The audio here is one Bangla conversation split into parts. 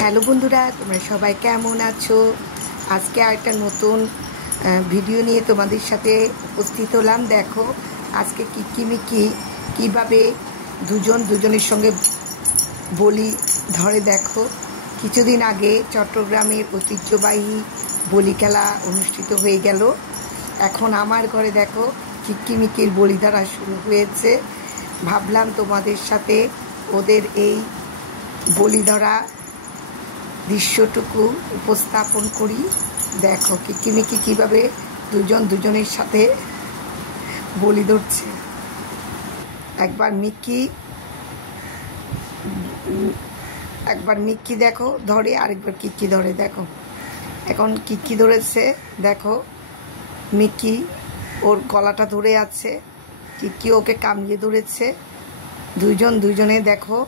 হ্যালো বন্ধুরা, তোমরা সবাই কেমন আছো? আজকে আরেকটা নতুন ভিডিও নিয়ে তোমাদের সাথে উপস্থিত হলাম। দেখো আজকে কিক্কিমিক্কি কীভাবে দুজনের সঙ্গে বলি ধরে। দেখো কিছুদিন আগে চট্টগ্রামের ঐতিহ্যবাহী বলি খেলা অনুষ্ঠিত হয়ে গেল। এখন আমার ঘরে দেখো কিক্কিমিক্কির বলি ধরা শুরু হয়েছে। ভাবলাম তোমাদের সাথে ওদের এই বলি ধরা দৃশ্যটুকু উপস্থাপন করি। দেখো কিক্কিমিক্কি কীভাবে দুজনের সাথে বলি ধরছে। একবার মিক্কি দেখো ধরে, আরেকবার কিক্কি ধরে। দেখো এখন কিক্কি ধরেছে, দেখো মিক্কি ওর গলাটা ধরে আছে, কিক্কি ওকে কামড়িয়ে ধরেছে। দুজনে দেখো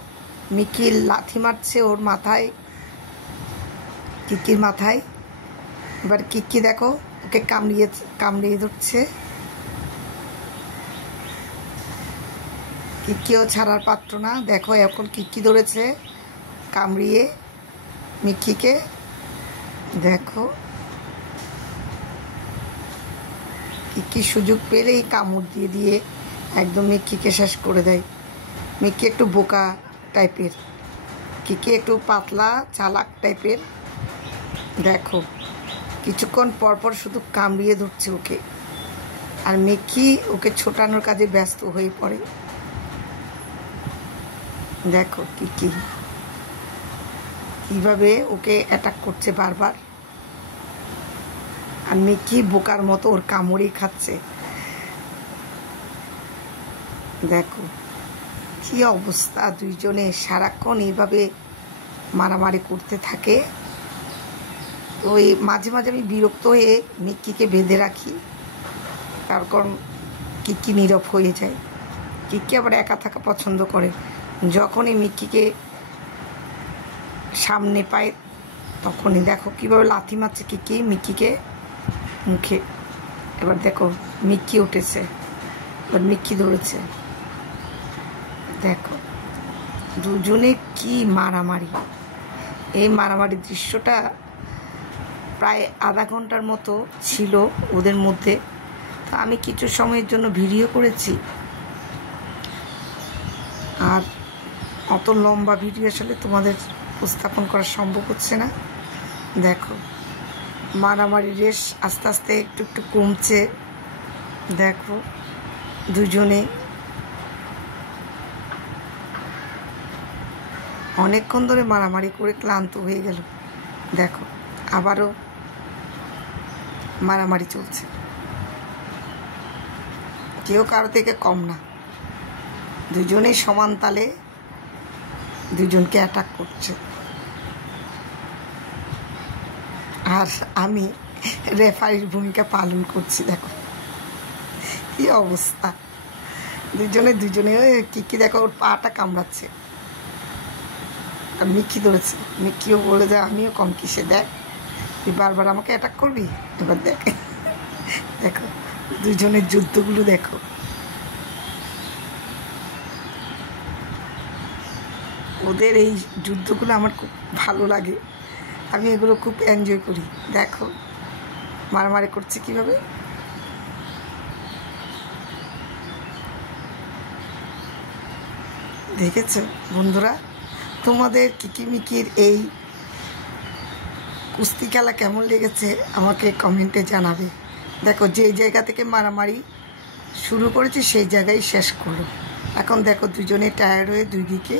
মিক্কি লাথি মারছে ওর মাথায়, কিক্কির মাথায়। এবার কিক্কি দেখো ওকে কামড়িয়ে ধরছে। কিক্কিও ছাড়ার পাত্র না। দেখো এখন কিক্কি ধরেছে কামড়িয়ে মিক্কিকে। দেখো কিক্কি সুযোগ পেলেই কামড় দিয়ে একদম মিক্কিকে শেষ করে দেয়। মিক্কি একটু বোকা টাইপের, কিক্কি একটু পাতলা চালাক টাইপের। দেখো কিছুক্ষণ পরপর শুধু কামড়িয়ে ধরছে ওকে, আর মিক্কি ওকে ছোটানোর কাজে ব্যস্ত হয়ে পড়ে। দেখো কিক্কি কীভাবে ওকে অ্যাটাক করছে বারবার, আর মিক্কি বোকার মতো ওর কামড়েই খাচ্ছে। দেখো কি অবস্থা, দুইজনে সারাক্ষণ এইভাবে মারামারি করতে থাকে। তো এই মাঝে মাঝে আমি বিরক্ত হয়ে মিক্কিকে বেঁধে রাখি, তার কারণ কিক্কি নীরব হয়ে যায়। কিক্কি আবার একা থাকা পছন্দ করে। যখনই মিক্কিকে সামনে পায় তখনই দেখো কীভাবে লাথি মারছে কিক্কি মিক্কিকে মুখে। এবার দেখো মিক্কি উঠেছে, এবার মিক্কি ধরেছে। দেখো দুজনে কি মারামারি। এই মারামারির দৃশ্যটা প্রায় আধা ঘন্টার মতো ছিল ওদের মধ্যে। তো আমি কিছু সময়ের জন্য ভিডিও করেছি, আর অত লম্বা ভিডিও আসলে তোমাদের উপস্থাপন করা সম্ভব হচ্ছে না। দেখো মারামারি রেশ আস্তে আস্তে একটু একটু কমছে। দেখো দুজনে অনেকক্ষণ ধরে মারামারি করে ক্লান্ত হয়ে গেল। দেখো আবারও মারামারি চলছে, কেউ কারো থেকে কম না। দুজনেই সমান তালে দুজনকে অ্যাটাক করছে, আর আমি রেফারির ভূমিকা পালন করছি। দেখো কি অবস্থা, দুজনে কিক্কি দেখো ওর পাটা কামড়াচ্ছে, আর মিক্কি ধরেছে। মিক্কিও বলে যায় আমিও কম কিসে, দেখ তুই বারবার আমাকে অ্যাটাক করবি। এবার দেখো দুজনের যুদ্ধগুলো দেখো। ওদের এই যুদ্ধগুলো আমার খুব ভালো লাগে, আমি এগুলো খুব এনজয় করি। দেখো মারামারি করছে কীভাবে। দেখেছো বন্ধুরা, তোমাদের কিক্কিমিক্কির এই কুস্তি খেলা কেমন লেগেছে আমাকে কমেন্টে জানাবে। দেখো যেই জায়গা থেকে মারামারি শুরু করেছে সেই জায়গায় শেষ করলো। এখন দেখো দুজনে টায়ার্ড হয়ে দুই দিকে